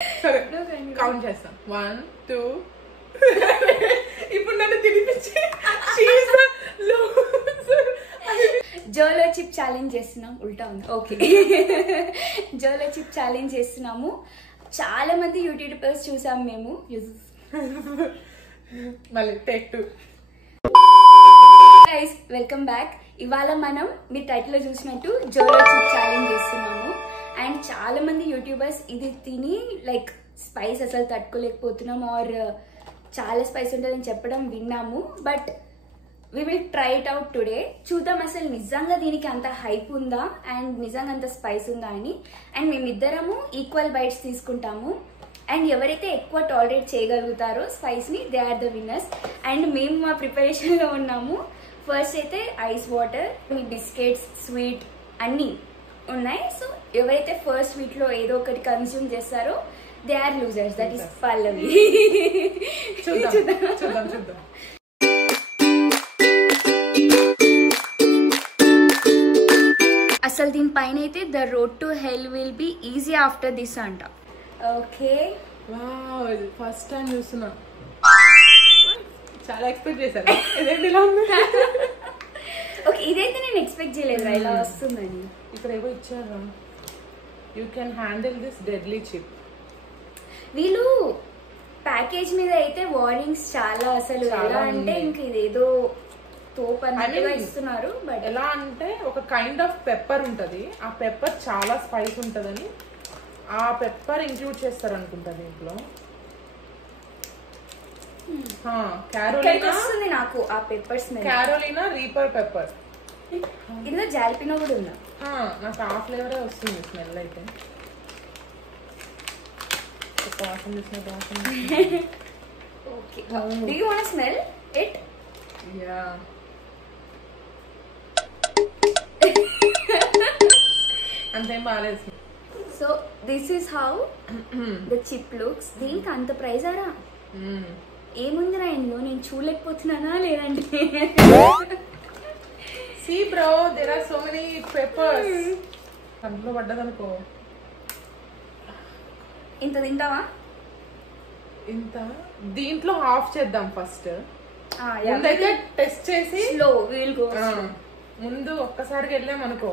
సరే కౌంట్ చేస్తాం 1 2 ఇప్పుడు నన్ను తినిపించి జోలో చిప్ ఛాలెంజ్ చేస్తున్నాం. ఉల్టా ఉంది. ఓకే, జోలో చిప్ ఛాలెంజ్ చేస్తున్నాము. చాలా మంది యూట్యూబర్స్ చూసాం మేము. మళ్ళీ టేక్ 2. Guys welcome back. ఇవాళ మనం మీ టైటిల్ లో చూసినట్టు జోలో చిప్ ఛాలెంజ్ చేస్తున్నాము. అండ్ చాలా మంది యూట్యూబర్స్ ఇది తిని లైక్ స్పైస్ అసలు తట్టుకోలేకపోతున్నాం ఆర్ చాలా స్పైస్ ఉంటుందని చెప్పడం విన్నాము. But we will try it out today. చూద్దాం అసలు నిజంగా దీనికి అంత హైప్ ఉందా అండ్ నిజంగా అంత స్పైస్ ఉందా అని. అండ్ మేమిద్దరము ఈక్వల్ బైట్స్ తీసుకుంటాము. అండ్ ఎవరైతే ఎక్కువ టాలరేట్ చేయగలుగుతారో స్పైస్ ని they are the winners. And మేము మా ప్రిపరేషన్ లో ఉన్నాము. ఫస్ట్ అయితే ఐస్ వాటర్, మీ బిస్కెట్స్, స్వీట్ అన్నీ ఉన్నాయి. సో ఎవరైతే ఫస్ట్ వీక్ లో ఏదో ఒకటి కన్స్యూమ్ చేస్తారో they are losers. That is Pallavi. చూద్దాం. అసలు దీనిపైన అయితే the road to hell will be easy after this అంట. ఓకే, ఫస్ట్ టైం చూస్తున్నా. చాలా ఎక్స్పెక్ట్ చేశాను. ఇదేంటి ఓకే, ఇదైతే నేను ఎక్స్పెక్ట్ చేయలేదు ఇలా వస్తుందని. ఇక్కడ ఏవో ఇచ్చారు. You can handle this deadly chip. వీళ్ళు ప్యాకేజ్ మీద అయితే వార్నింగ్స్ చాలా అసలు ఎలా అంటే ఇంక ఇదేదో తోపన్నట్టుగా ఇస్తున్నారు. బట్ ఎలా అంటే ఒక కైండ్ ఆఫ్ పెప్పర్ ఉంటది. ఆ పెప్పర్ చాలా స్పైస్ ఉంటదని ఆ పెప్పర్ ఇంక్లూడ్ చేస్తారు అనుకుంటా దీంట్లో. వస్తుంది నాకు ఆ pepper smell. Carolina reaper pepper. ఇందులో జాల్పినో కూడా ఉందా? నాకు ఆ ఫ్లేవరే వస్తుంది స్మెల్ అయితే. Okay, do you want to smell it? Yeah. అంతేం బాగాలేదు. So this is how the chip looks. దీనికి అంత ప్రైజ్ ఆరా? ఏముందిరా ఇందులో? నేను చూడలేకపోతున్నానా లేదంటే? See bro, there are so many peppers. అందులో పడ్డదనుకో. ఇంత తింటావా? ఇంత దీంట్లో హాఫ్ చేద్దాం ఫస్ట్. ముందైతే టెస్ట్ చేసి స్లో వీల్ గో. ముందు ఒక్కసారికి వెళ్ళాం అనుకో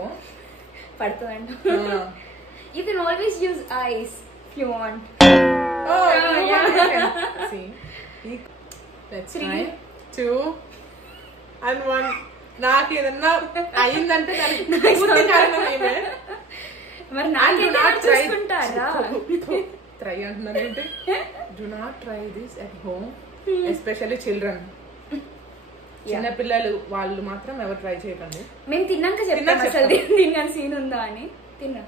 పడుతుందంట. You can always use ice if you want. Let's 3 2 and 1. నాకు ఏదన్నా అయిందంటే మరి నాకు చూసుకుంటారా? ట్రై అంటున్నానంటే do not try this at home, especially children. చిన్న పిల్లలు వాళ్ళు మాత్రం ఎవరు ట్రై చేయకండి. మేము తిన్నాక చెప్తాం అసలు దీని సీన్ ఉందా అని. తిన్నా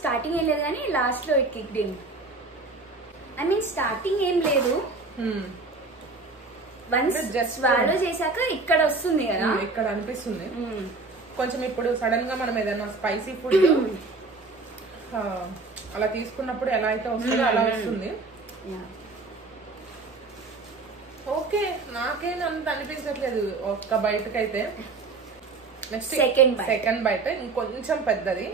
స్టార్టింగ్ ఏం లేదు కానీ లాస్ట్ లో it kicked in. I mean starting ఏం లేదు, వన్స్ స్వాలో చేశాక ఇక్కడ వస్తుంది కదా, ఇక్కడ అనిపిస్తుంది కొంచెం. ఇప్పుడు సడన్ గా మనం ఏదైనా స్పైసీ ఫుడ్ అలా తీసుకున్నప్పుడు ఎలా అయితే వస్తుందో అలా వస్తుంది. నాకేం అంత అనిపించట్లేదు ఒక్క బయటకైతే. నెక్స్ట్ సెకండ్ బయట ఇంకొంచెం పెద్దది.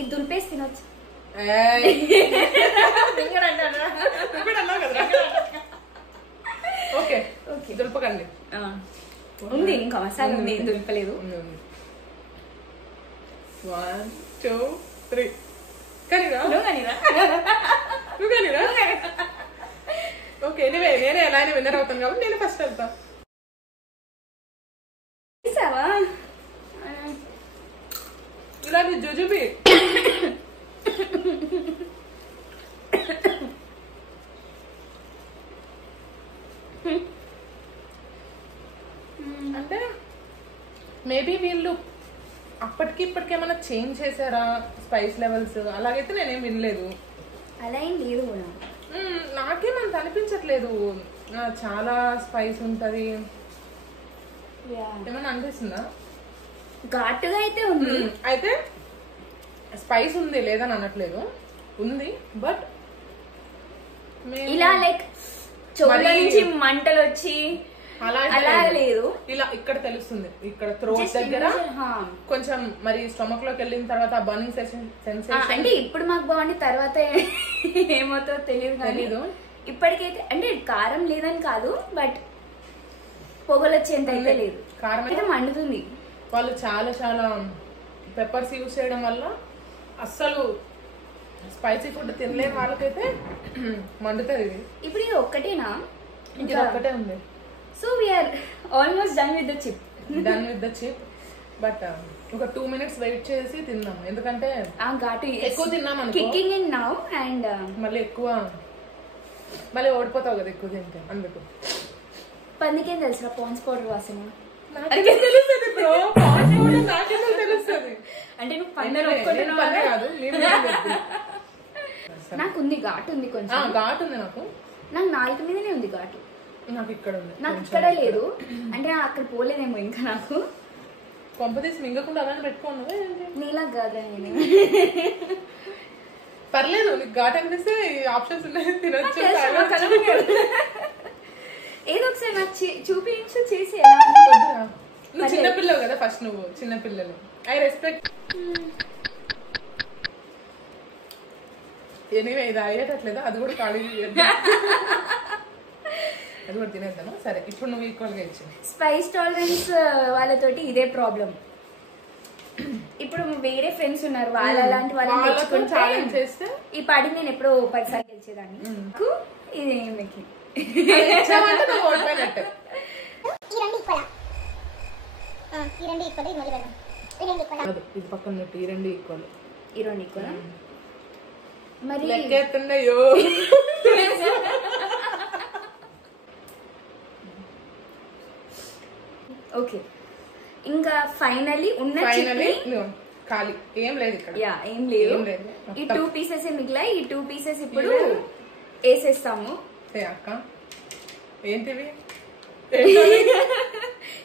ఇది దులిపేసి తినొచ్చు. ఓకే దులపకండి. ఉంది ఇంకా మసాలా ఉంది, దులపలేదు. 1 2 3. ఓకే, నేనే ఎలా అయినా విన్నర్ అవుతాను కాబట్టి నేను ఫస్ట్ వెళ్తా. ఇలాంటి జుజుబి అంటే మేబీ వీళ్ళు అప్పటికి ఇప్పటికి ఏమైనా చేంజ్ చేశారా స్పైస్ లెవెల్స్? అలాగైతే నేనేం వినలేదు. అలా ఏం లేదు కూడా. నాకేమంత అనిపించట్లేదు చాలా స్పైస్ ఉంటది. ఏమన్నా అనిపిస్తుందా? ఘాటుగా అయితే ఉంది. అయితే స్పైస్ ఉంది లేదని అనట్లేదు, ఉంది. బట్ ఇలా లైక్ చెవుల నుంచి మంటలు వచ్చి అలా లేదు, ఇలా ఇక్కడ తెలుస్తుంది, ఇక్కడ థ్రోట్ దగ్గర కొంచెం. మరి స్టమక్ లోకి వెళ్ళిన తర్వాత బర్నింగ్ సెన్సేషన్ అంటే ఇప్పుడు మాకు బాగుంది, తర్వాత ఏమవుతుందో తెలియదు. ఇప్పటికైతే అంటే కారం లేదని కాదు, బట్ పొగలు వచ్చేంత అయితే లేదు. కారం అయితే మండుతుంది. వాళ్ళు చాలా చాలా పెప్పర్స్ యూజ్ చేయడం వల్ల అస్సలు స్పైసీ ఫుడ్ తినలేని వాళ్ళకైతే మండుతుంది. ఇప్పుడు ఇది ఒక్కటేనా? ఇది ఒక్కటే ఉంది. So we're almost done with the chip. But ఒక 2 minutes వెయిట్ చేసి తిందాం, ఎందుకంటే ఘాటు ఎక్కువ తిన్నాం కిక్కింగ్ ఇన్ నౌ అండ్ మళ్ళీ ఓడిపోతావు కదా ఎక్కువ తింటే. అందుకు పందికేం తెలుసు పాన్స్ పౌడర్ వాసన తెలుస్తుంది. అంటే నువ్వు నాకు ఉంది ఘాటు ఉంది, కొంచెం ఘాటు ఉంది. నాకు నాలుగు మీదనే ఉంది ఘాటు, నాకు ఇక్కడ ఉంది. నాకు ఇక్కడ లేదు, అంటే అక్కడ పోలేదేమో ఇంకా. నాకు కొంపతీసి మింగకుండా అలానే పెట్టుకున్నావే. నీలా కాదా? నేను పర్లేదు, నీకు ఘాటు అనిపిస్తే ఆప్షన్స్ ఉన్నాయి, తినొచ్చు. ఏదో ఒకసారి నాకు చూపించు చేసి. నువ్వు చిన్నపిల్లవు కదా, ఫస్ట్ నువ్వు చిన్నపిల్లలు. I respect. ఎనీవే ఇది అయ్యేటట్లేదా? అది కూడా ఖాళీ అది కూడా తినేద్దాము. సరే, ఇప్పుడు నువ్వు ఈక్వల్ గా ఇచ్చి. స్పైస్ టాలరెన్స్ వాళ్ళతోటి ఇదే ప్రాబ్లం. ఇప్పుడు వేరే ఫ్రెండ్స్ ఉన్నారు, వాళ్ళ అలాంటి వాళ్ళని ఛాలెంజ్ చేస్తే ఈ పాటికి నేను ఎప్పుడో 10 సార్లు గెలిచేదాన్ని. ఇది ఇది పక్కన పెట్టి ఈ రెండు ఈక్వల్. మరి లెక్కేస్తున్నాయో. ఓకే, ఇంకా ఫైనల్లీ ఉన్న ఖాళీ ఏం లేదు ఇక్కడ. ఏం లేదు. ఈ 2 pieces మిగిలాయి. ఈ 2 pieces ఇప్పుడు వేసేస్తాము. అక్క ఏంటివి?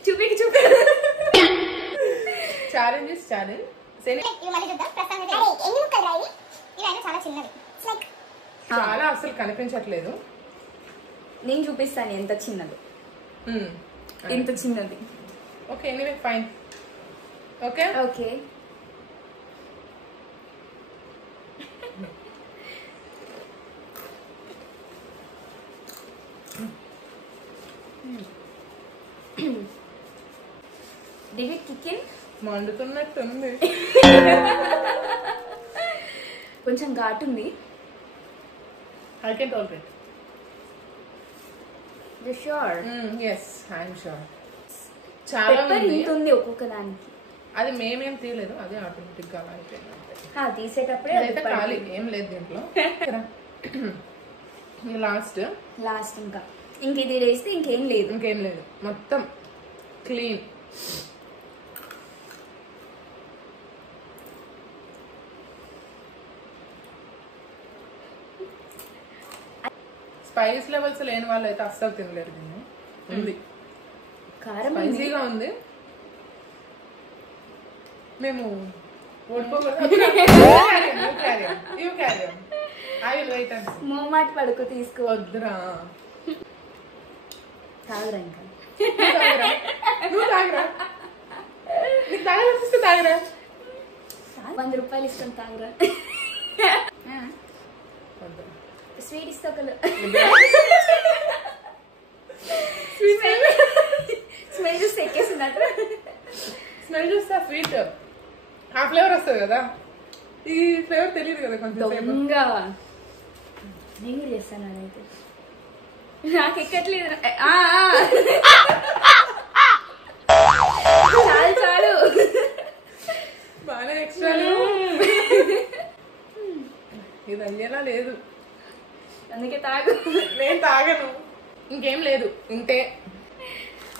చూపి ఛాలెంజ్. చాలా అసలు కనిపించట్లేదు. నేను చూపిస్తాను ఎంత చిన్నది. ఎంత చిన్నది. Okay, anyway fine. Okay okay Did it kick in? మండుతున్నట్టుంది. కొంచెం ఘాటు ఉంది. I can tolerate. You sure? Yes, I am sure. చాలా ఉంది ఒక్కొక్క దానికి. అది మేమేం తీయలేదు, అదే ఆటోమేటిక్ గా అయిపోయింది. తీసేటప్పుడే అయితే ఖాళీ ఏం లేదు దీంట్లో. లాస్ట్ ఇంకా ఇది వేస్తే ఇంకేం లేదు. మొత్తం క్లీన్. స్పైస్ లెవెల్స్ లేని వాళ్ళు అయితే అస్సలు తినలేరు దీన్ని. ఉంది, కారం స్పైసీగా ఉంది. మేము మోమాట పడుకు తీసుకోవద్దురా. తాగురా ఇంకా. నువ్వు తాగురా, నీకు తాగాలనిపిస్తే తాగురా. 100 రూపాయలు ఇస్తాం, తాగురా. స్వీట్ ఇస్తా ఒకళ్ళు. స్మెల్ చూస్తే ఎక్కేస్తున్నట్టు. స్మెల్ చూస్తే స్వీట్ ఆ ఫ్లేవర్ వస్తుంది కదా, ఈ ఫ్లేవర్ తెలియదు కదా కొంచెం. నేను కూడా చేస్తాను అదైతే. నాకు ఎక్కట్లేదు. చాలు బాగా ఎక్స్ట్రా. ఇది అయ్యేలా లేదు, అందుకే తాగు. నేను తాగను. ఇంకేం లేదు ఇంతే.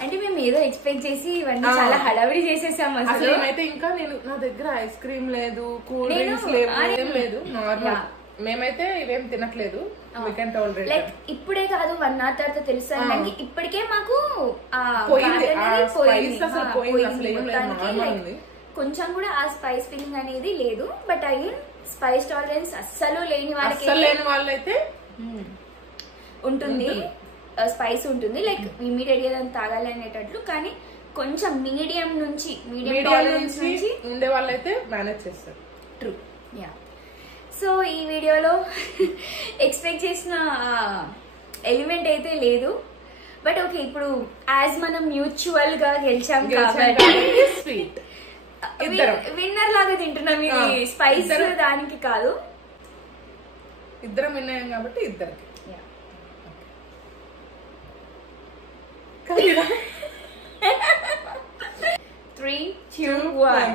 అంటే మేము ఏదో ఎక్స్పెక్ట్ చేసి ఇవన్నీ చాలా హడావిడి చేసేసాము. అసలు అయితే ఇంకా నా దగ్గర ఐస్ క్రీమ్ లేదు, కూల్ డ్రింక్స్ లేవు, ఏం లేదు. నార్మల్ మేమైతే ఇవేం తినట్లేదు. లైక్ ఇప్పుడే కాదు 1 hour తర్వాత తెలుసు. ఇప్పటికే మాకు కొంచెం కూడా ఆ స్పైస్ ఫీలింగ్ అనేది లేదు. బట్ అగైన్ స్పైస్ టాలరెన్స్ అస్సలు లేని వాళ్ళైతే ఉంటుంది, స్పైస్ ఉంటుంది. లైక్ ఇమీడియట్ గా దాన్ని తాగాలి అనేటట్లు. కానీ కొంచెం మీడియం టాలరెన్స్ నుంచి ఉండే వాళ్ళైతే మేనేజ్ చేస్తారు. ట్రూ. యా. సో ఈ వీడియోలో ఎక్స్పెక్ట్ చేసిన ఎలిమెంట్ అయితే లేదు. బట్ ఓకే, ఇప్పుడు యాజ్ మనం మ్యూచువల్ గా గెలిచాం కాబట్టి స్వీట్ విన్నర్ లాగా తింటున్నాం. ఇది స్పైస్ దానికి కాదు, ఇద్దరం విన్నాం కాబట్టి ఇద్దరికి. 3, 2, 1.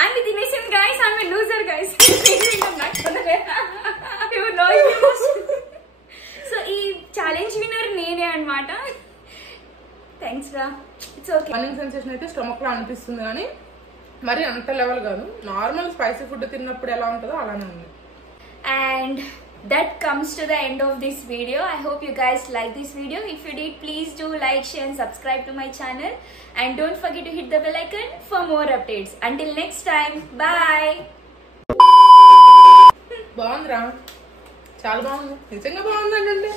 I'm తినేసాం guys. I'm a loser guys. So ఈ ఛాలెంజ్ విన్నర్ నేనే అన్నమాట. థ్యాంక్స్ రా. It's okay. బర్నింగ్ సెన్సేషన్ అయితే స్టమక్ లో అనిపిస్తుంది కానీ మరి అంత లెవెల్ కాదు. నార్మల్ స్పైసీ ఫుడ్ తిన్నప్పుడు ఎలా ఉంటుందో అలానే ఉంది. And that comes to the end of this video. I hope you guys like this video. If you did, please do like, share and subscribe to my channel. And don't forget to hit the bell icon for more updates. Until next time, bye. బాగుందిరా, చాలా బాగుంది, నిజంగా బాగుందండి.